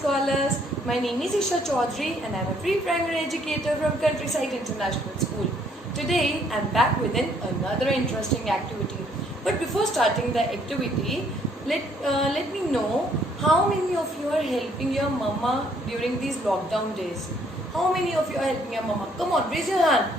scholars. My name is Isha Chaudhary and I am a pre-primary educator from Countryside International School. Today I am back with another interesting activity. But before starting the activity, let me know how many of you are helping your mama during these lockdown days. How many of you are helping your mama? Come on, raise your hand.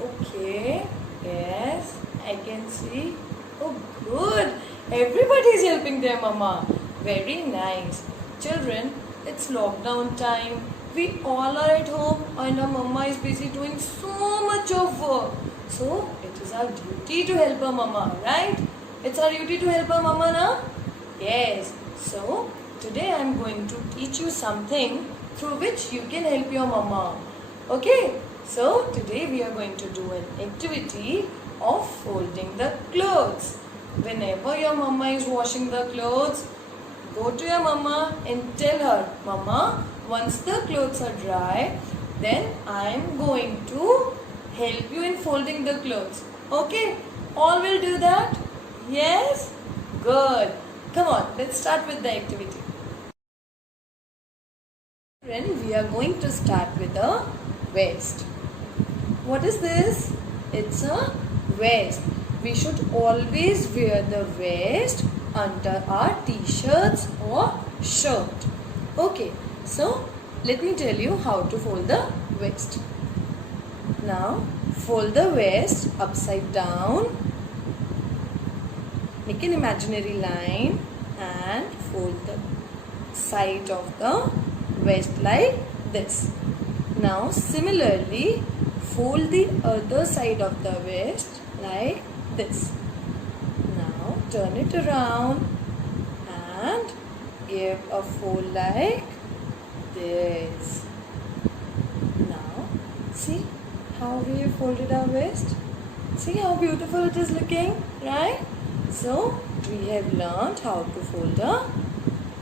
Okay, yes, I can see. Oh, good. Everybody is helping their mama. Very nice. Children, it's lockdown time. We all are at home and our mama is busy doing so much of work. So, it is our duty to help our mama, right? It's our duty to help our mama, na? Yes. So, today I am going to teach you something through which you can help your mama. Okay? So, today we are going to do an activity of folding the clothes. Whenever your mama is washing the clothes, go to your mama and tell her, Mama, once the clothes are dry, then I am going to help you in folding the clothes. Okay? All will do that? Yes? Good. Come on, let's start with the activity. Then we are going to start with the vest. What is this? It's a vest. We should always wear the vest under our t-shirts or shirt. Okay, so let me tell you how to fold the vest. Now fold the vest upside down. Make an imaginary line and fold the side of the vest like this. Now similarly fold the other side of the vest like this. Now turn it around and give a fold like this. Now see how we have folded our vest. See how beautiful it is looking, right? So we have learned how to fold a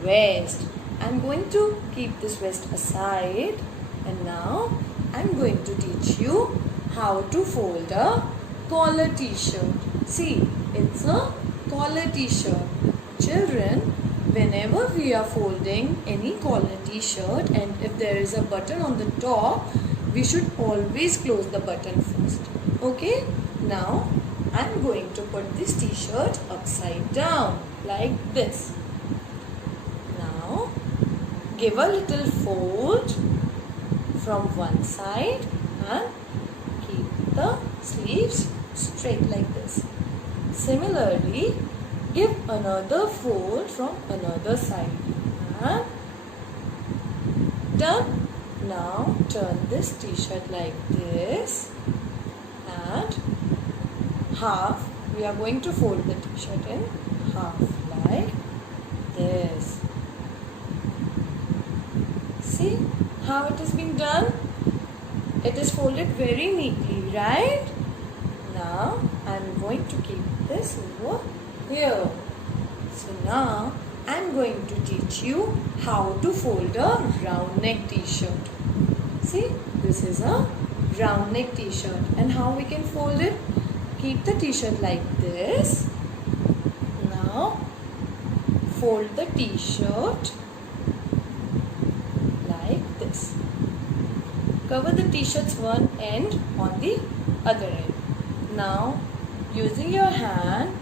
vest. I'm going to keep this vest aside and now I'm going to teach you how to fold a collar t-shirt. See, it's a collar t-shirt. Children, whenever we are folding any collar t-shirt and if there is a button on the top, we should always close the button first. Okay? Now, I'm going to put this t-shirt upside down like this. Now, give a little fold from one side and keep the sleeves straight like this. Similarly, give another fold from another side and done. Now turn this t-shirt like this and half. We are going to fold the t-shirt in half like this. See how it has been done? It is folded very neatly, right? Now I am going to keep this over here. So now I am going to teach you how to fold a round neck t-shirt. See, this is a round neck t-shirt and how we can fold it? Keep the t-shirt like this. Now fold the t-shirt like this. Cover the t-shirt's one end on the other end. Now using your hand,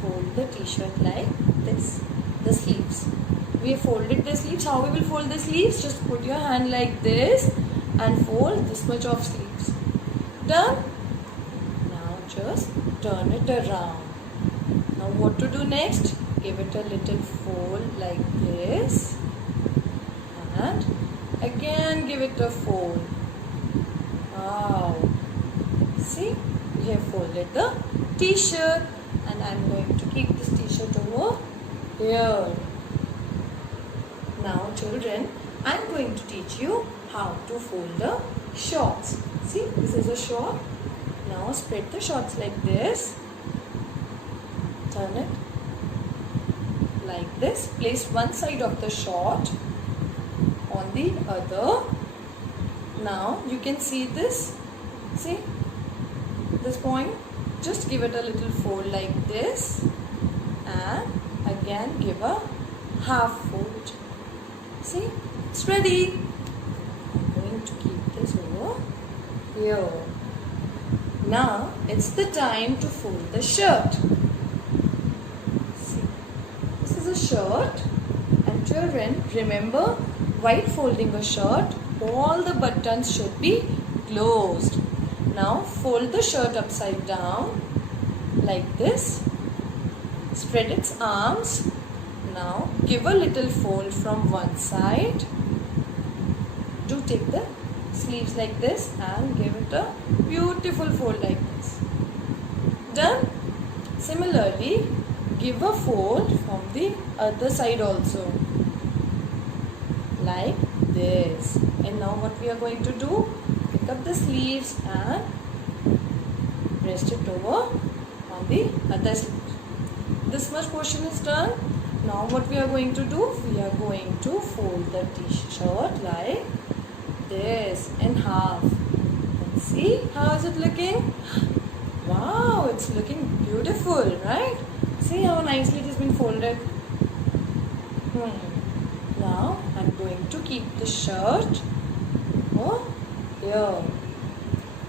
fold the t-shirt like this. The sleeves. We have folded the sleeves. How we will fold the sleeves? Just put your hand like this and fold this much of sleeves. Done? Now just turn it around. Now what to do next? Give it a little fold like this. And again give it a fold. Wow. See? We have folded the t-shirt and I am going to keep this t-shirt over here. Now children, I am going to teach you how to fold the shorts. See, this is a short. Now spread the shorts like this. Turn it like this. Place one side of the short on the other. Now you can see this. See this point? Just give it a little fold like this and again give a half fold. See, it's ready. I'm going to keep this over here. Now it's the time to fold the shirt. See, this is a shirt, and children, remember, while folding a shirt, all the buttons should be closed. Now fold the shirt upside down like this. Spread its arms. Now give a little fold from one side. Do take the sleeves like this and give it a beautiful fold like this. Done? Similarly, give a fold from the other side also. Like this. And now what we are going to do? Pick up the sleeves and rest it over on the other sleeve. This much portion is done. Now what we are going to do? We are going to fold the t-shirt like this in half. And see how is it looking? Wow, it's looking beautiful, right? See how nicely it has been folded. Now I'm going to keep the shirt over here.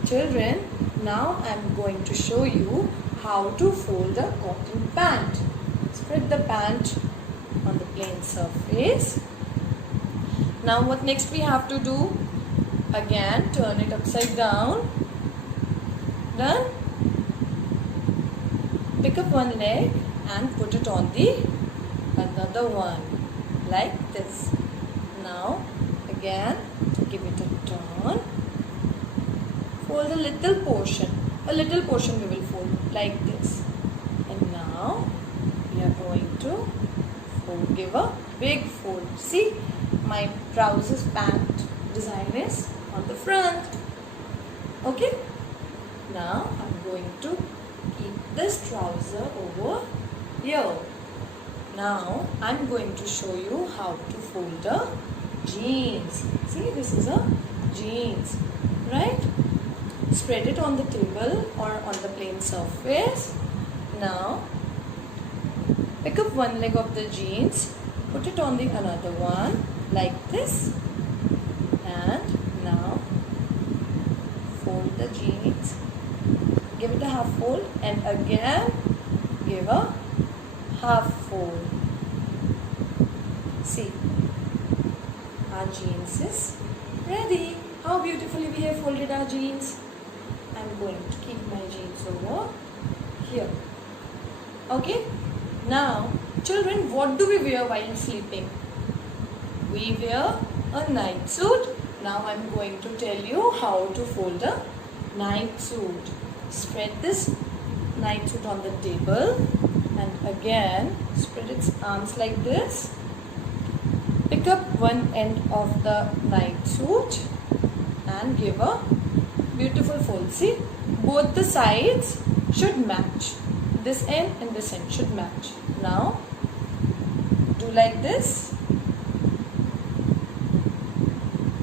Children, now I'm going to show you how to fold a cotton pant. Spread the pant on the plain surface. Now what next we have to do? Again, turn it upside down. Done? Pick up one leg and put it on the another one like this. Now again, give it a turn. Fold a little portion. A little portion we will fold like this. And now we are going to give a big fold. See, my trousers pant design is on the front. Okay. Now I'm going to keep this trouser over here. Now I'm going to show you how to fold a jeans. See, this is a jeans, right? Spread it on the table or on the plain surface. Now pick up one leg of the jeans, put it on the another one like this, and now fold the jeans, give it a half fold, and again give a half fold. See, our jeans is ready. How beautifully we have folded our jeans. I'm going to keep my jeans over here. Okay. Now, children, what do we wear while sleeping? We wear a night suit. Now I'm going to tell you how to fold a night suit. Spread this night suit on the table and again spread its arms like this. Pick up one end of the night suit and give a beautiful fold. See, both the sides should match. This end and this end should match. Now do like this.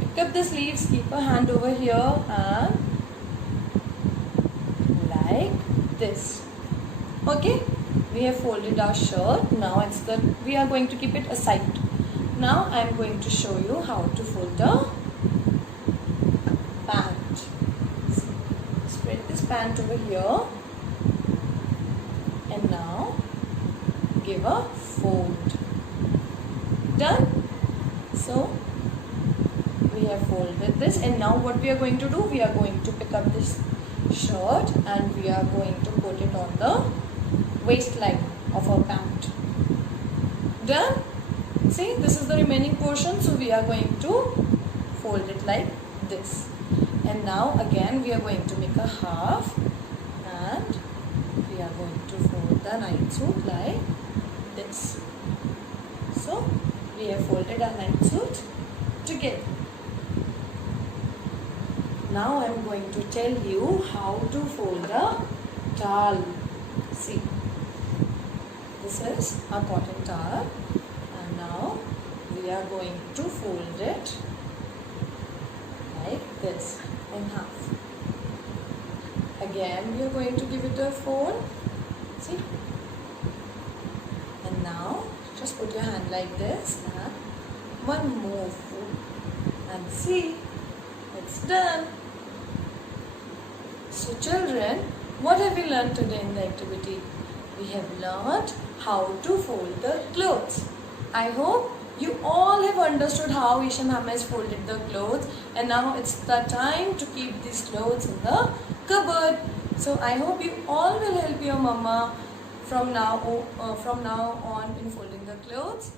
Pick up the sleeves, keep a hand over here and like this. Okay, we have folded our shirt. Now we are going to keep it aside. Now I am going to show you how to fold the pant. Spread this pant over here and now give a fold. Done? So we have folded this, and now what we are going to do? We are going to pick up this shirt and we are going to put it on the waistline of our pant. Done? See, this is the remaining portion, so we are going to fold it like this. And now again we are going to make a half and we are going to fold the night suit like this. So we have folded our night suit together. Now I am going to tell you how to fold a towel. See, this is a cotton towel. Now we are going to fold it like this in half. Again we are going to give it a fold. See? And now just put your hand like this and one more fold. And see, it's done. So children, what have we learned today in the activity? We have learned how to fold the clothes. I hope you all have understood how Isha Mama has folded the clothes, and now it's the time to keep these clothes in the cupboard. So I hope you all will help your mama from now on in folding the clothes.